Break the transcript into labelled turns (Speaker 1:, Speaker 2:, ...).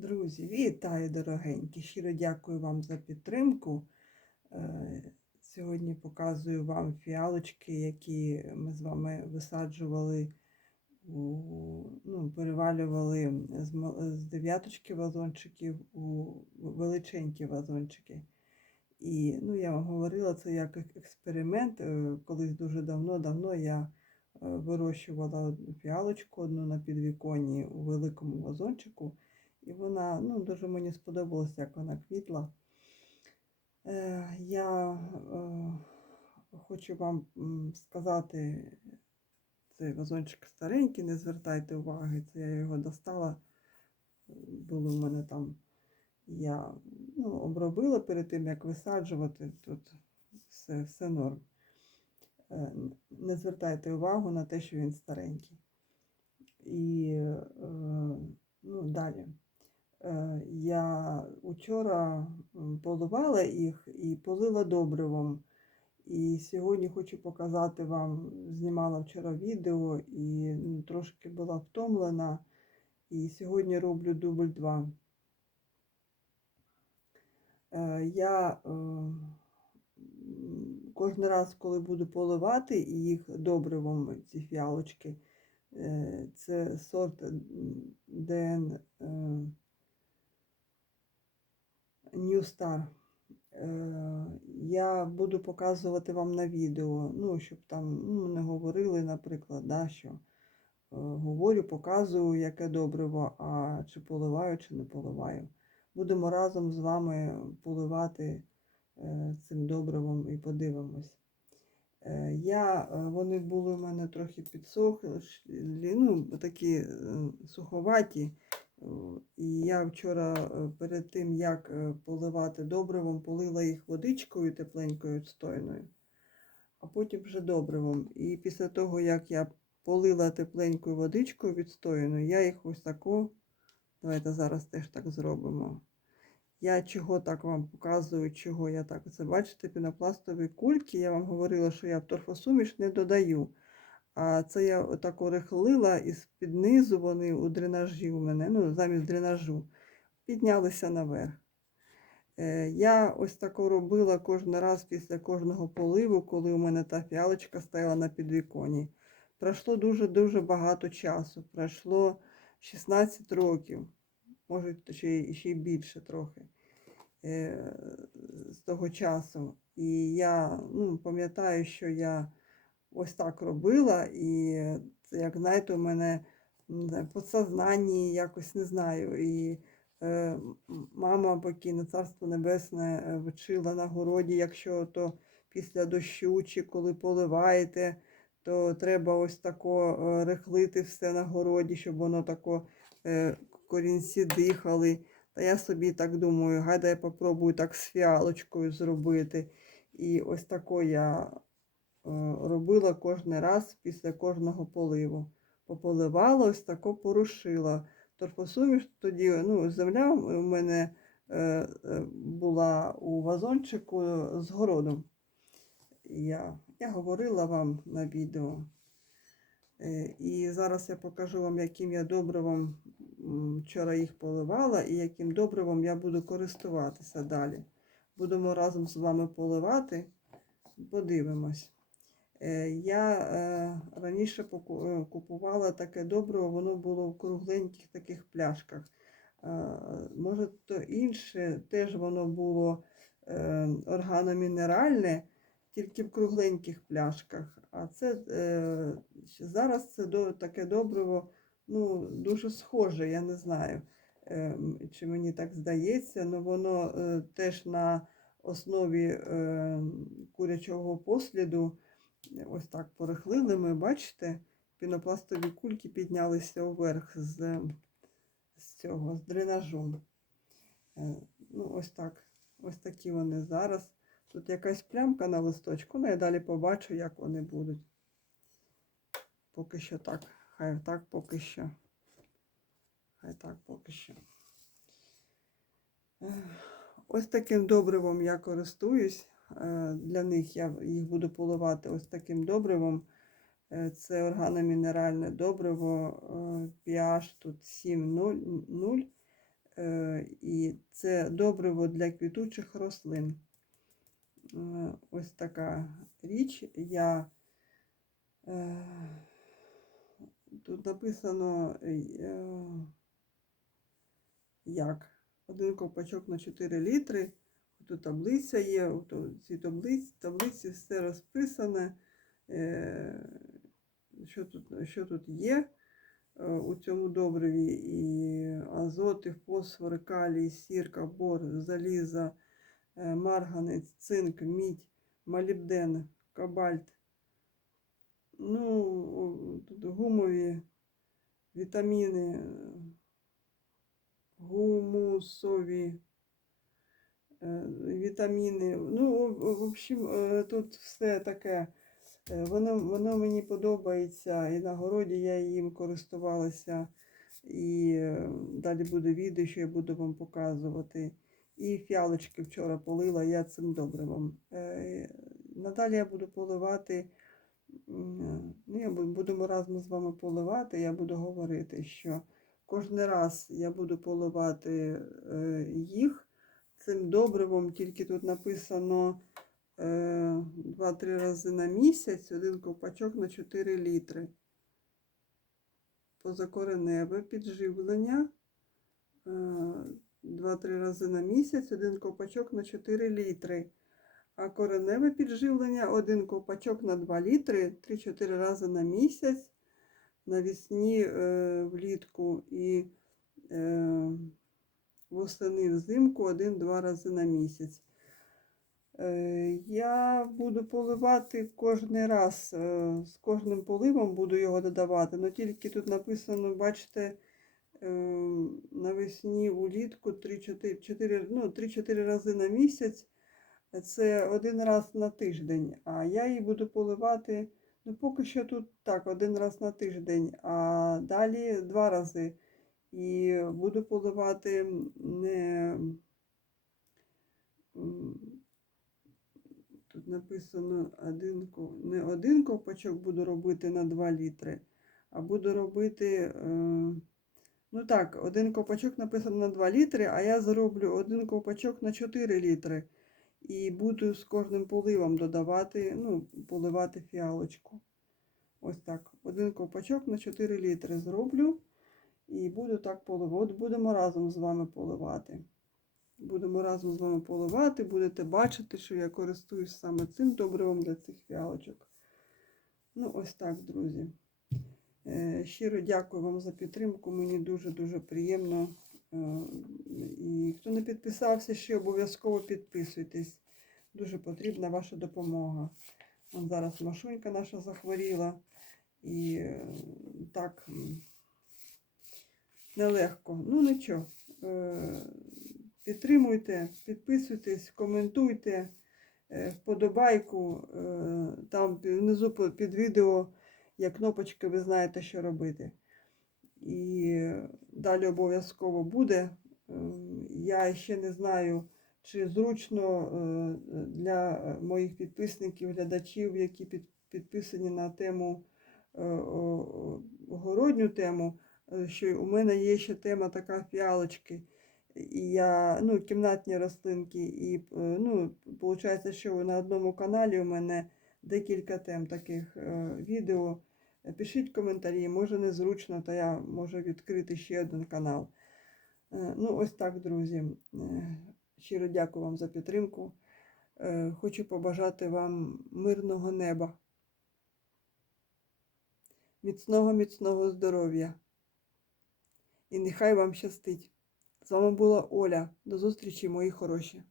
Speaker 1: Друзі, вітаю, дорогенькі! Щиро дякую вам за підтримку. Е, Сьогодні показую вам фіалочки, які ми з вами висаджували, ну, перевалювали з, дев'яточки вазончиків у величенькі вазончики. І ну, я вам говорила, це як експеримент. Е, Колись дуже давно-давно я е, вирощувала фіалочку одну на підвіконні у великому вазончику. І вона ну, дуже мені сподобалось, як вона квітла. Е, я е, хочу вам сказати, цей вазончик старенький, не звертайте уваги, це я його достала. Було в мене там, я ну, обробила перед тим, як висаджувати, тут все, все норм. Е, не звертайте увагу на те, що він старенький. І е, ну, далі. Е, Я учора поливала їх і полила добривом. І сьогодні хочу показати вам, знімала вчора відео і трошки була втомлена. І сьогодні роблю дубль 2. Я е, кожен раз, коли буду поливати їх добривом, ці фіалочки, е, це сорт ДН е, New Star. Е, Я буду показувати вам на відео, ну, щоб там ну, не говорили, наприклад, да, що е, говорю, показую, яке добриво, а чи поливаю, чи не поливаю. Будемо разом з вами поливати е, цим добривом і подивимось. Я, вони були в мене трохи підсохлі, ну, такі суховаті. І я вчора е, перед тим, як е, поливати добривом, полила їх водичкою тепленькою відстойною, а потім вже добривом. І після того, як я полила тепленькою водичкою відстояною, я їх ось тако, давайте зараз теж так зробимо. Я чого так вам показую, чого я так. Це бачите, пінопластові кульки. Я вам говорила, що я в торфосуміш не додаю. А це я отак орехлила і з-під низу вони у дренажі у мене, ну, замість дренажу, піднялися наверх. Е, Я ось тако робила кожен раз після кожного поливу, коли у мене та фіалочка стояла на підвіконі. Пройшло дуже-дуже багато часу. Пройшло 16 років, може ще, ще й більше трохи е, з того часу. І я ну, пам'ятаю, що я ось так робила, і як знаєте, у мене не подсознанні якось не знаю. І е, мама покійна, царство небесне, е, вчила на городі, якщо то після дощу чи коли поливаєте, то треба ось тако е, рихлити все на городі, щоб воно тако е, корінці дихали. Та я собі так думаю, гайда я попробую так з фіалочкою зробити. І ось тако я робила кожен раз після кожного поливу. Пополивала, ось тако порушила. Торфосуміш тоді, ну, земля у мене е, е, була у вазончику з городом. Я, я говорила вам на відео. Е, І зараз я покажу вам, яким я добривом вчора їх поливала і яким добривом я буду користуватися далі. Будемо разом з вами поливати, подивимось. Е, Я е, раніше е, купувала таке добриво, воно було в кругленьких таких пляшках. Може, то інше, теж воно було органомінеральне, тільки в кругленьких пляшках. А це зараз це таке добриво ну, дуже схоже, я не знаю, чи мені так здається, але воно теж на основі курячого посліду ось так порихлили ми, бачите, пінопластові кульки піднялися вверх з, з цього, з дренажу. Е, Ну, ось так. Ось такі вони зараз. Тут якась плямка на листочку, ну я далі побачу, як вони будуть. Поки що так. Хай так поки що. Хай так поки що. Ось таким добривом я користуюсь. Е, Для них я їх буду поливати ось таким добривом. Е, Це органомінеральне добриво е, pH тут 7,0. Е, І це добриво для квітучих рослин. Ось така річ. Я тут написано як один ковпачок на 4 літри. Тут таблиця є, у цій таблиці, таблиці все розписане, е, що тут, що тут є е, у цьому добриві. І азоти, фосфори, калій, сірка, бор, заліза, е, марганець, цинк, мідь, молібден, кобальт. Ну, тут гумові вітаміни, гумусові вітаміни. Ну, в- общем, е, тут все таке. Е, Воно, воно мені подобається, і на городі я їм користувалася. І е, далі буде відео, що я буду вам показувати. І фіалочки вчора полила я цим добривом. Е, Надалі я буду поливати. Ну, я будемо разом з вами поливати. Я буду говорити, що кожен раз я буду поливати е, їх цим добривом, тільки тут написано е, 2-3 рази на місяць, один ковпачок на 4 літри. Позакореневе підживлення. е, 2-3 рази на місяць, один ковпачок на 4 літри. А кореневе підживлення один ковпачок на 2 літри 3-4 рази на місяць навесні е, влітку і е, восени взимку один-два рази на місяць. Е, Я буду поливати кожен раз, е, з кожним поливом буду його додавати, але тільки тут написано, бачите, е, навесні улітку 3-4 ну, 3-4 рази на місяць. Це один раз на тиждень, а я її буду поливати, ну поки що тут так, один раз на тиждень, а далі два рази. І буду поливати не тут написано один, не один ковпачок буду робити на 2 літри, а буду робити, е, ну так, один ковпачок написано на 2 літри, а я зроблю один ковпачок на 4 літри. І буду з кожним поливом додавати, ну, поливати фіалочку. Ось так. Один ковпачок на 4 літри зроблю. І буду так поливати. Будемо разом з вами поливати. Будемо разом з вами поливати, будете бачити, що я користуюсь саме цим добривом для цих фіалочок. Ну, ось так, друзі. Е, Щиро дякую вам за підтримку. Мені дуже-дуже приємно. Е, І хто не підписався, ще обов'язково підписуйтесь. Дуже потрібна ваша допомога. Вон зараз Машунька наша захворіла. І е, так нелегко. Ну нічого. Е, Підтримуйте, підписуйтесь, коментуйте, е, вподобайку. е, Там внизу під відео є кнопочки, ви знаєте, що робити. І далі обов'язково буде. Я ще не знаю, чи зручно для моїх підписників, глядачів, які підписані на тему огородню тему, що у мене є ще тема така фіалочки. І я, ну, кімнатні рослинки, і е, ну, виходить, що на одному каналі у мене декілька тем таких е, відео. Пишіть коментарі, може незручно, то я можу відкрити ще один канал. Е, Ну, ось так, друзі. Е, Щиро дякую вам за підтримку. Е, Хочу побажати вам мирного неба, міцного, міцного здоров'я. І нехай вам щастить. З вами була Оля. До зустрічі, мої хороші.